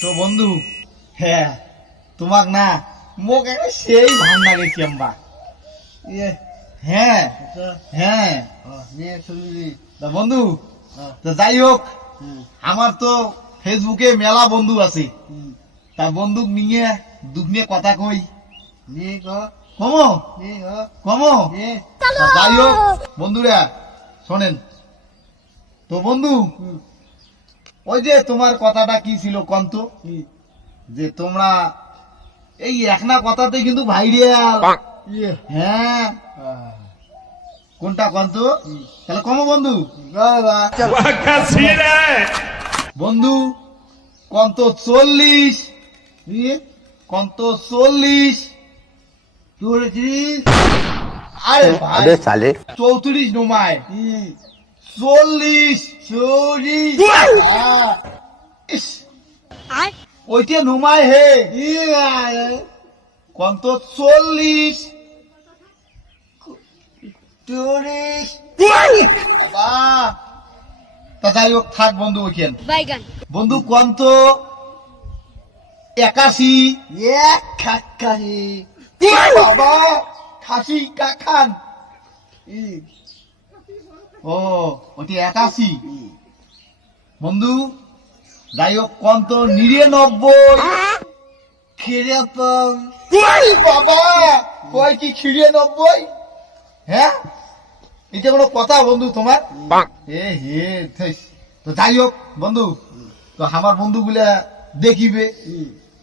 তো বন্ধু, হ্যাঁ তোমাক না মোক একটা সেই ভান্না গেছি আমরা। হ্যাঁ হ্যাঁ তা বন্ধু, তো যাই হোক, আমার তো ফেসবুকে মেলা বন্ধু আছে। তা বন্ধু নিয়ে দুঃখ নিয়ে কথা কই কমো কমো। যাই হোক বন্ধুরা শোনেন তো বন্ধু, ওই যে তোমার কথাটা কি ছিল কন্ত, যে তোমরা এই একনা কথাতে কিন্তু ভাইরাল। হ্যাঁ কোনটা কন্ত, তাহলে কমো বন্ধু। বন্ধু কন্ত 40, কন্ত 40, আরে ভাই 34 নমায় 40 ওইটা নুমায় হে কন্ত 40 বাবা। তা যাই হোক থাক বন্ধু ওইখান। বন্ধু কন্ত 81 বাবা খাসি কাখান। ও ওটি 81 বন্ধু। যাই হোক কন্ত 99 বাবা কয় কি 99? হ্যাঁ এটা কোনো কথা বন্ধু তোমার? এ হে তো যাই হোক বন্ধু, তো আমার বন্ধু গুলা দেখিবে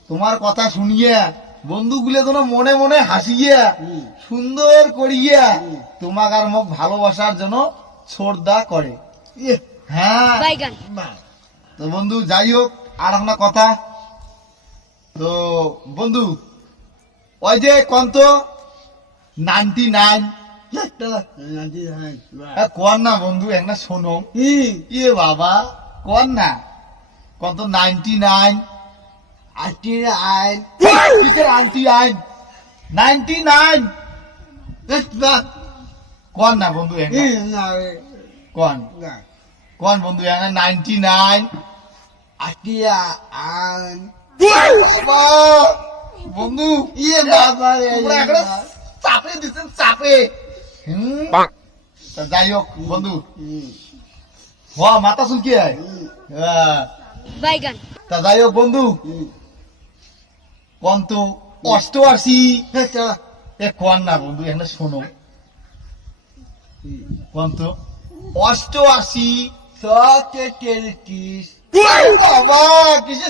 তোমার কথা শুনিয়া, বন্ধু গুলা যেন মনে মনে হাসিয়া সুন্দর করিয়া তোমাক আর মোক ভালোবাসার জন্য শ্রদ্ধা করে। হ্যাঁ তো বন্ধু যাই হোক, আর একটা কথা, তো বন্ধু ওই যে কন্ত 99 কন না বন্ধু, একটা শোনো ইয়ে বাবা কন না কত 99 99 কন না বন্ধু, কন কন বন্ধু 99 বাবা বন্ধু ইয়ে বাবা চাপে দিচ্ছেন চাপে। যাই হোক বন্ধু মাথা চুলকি হয়। তা যাই হোক বন্ধু কন্ত 88 কন না বন্ধু এখানে শোনো কন্ত 88 বাবা কিসে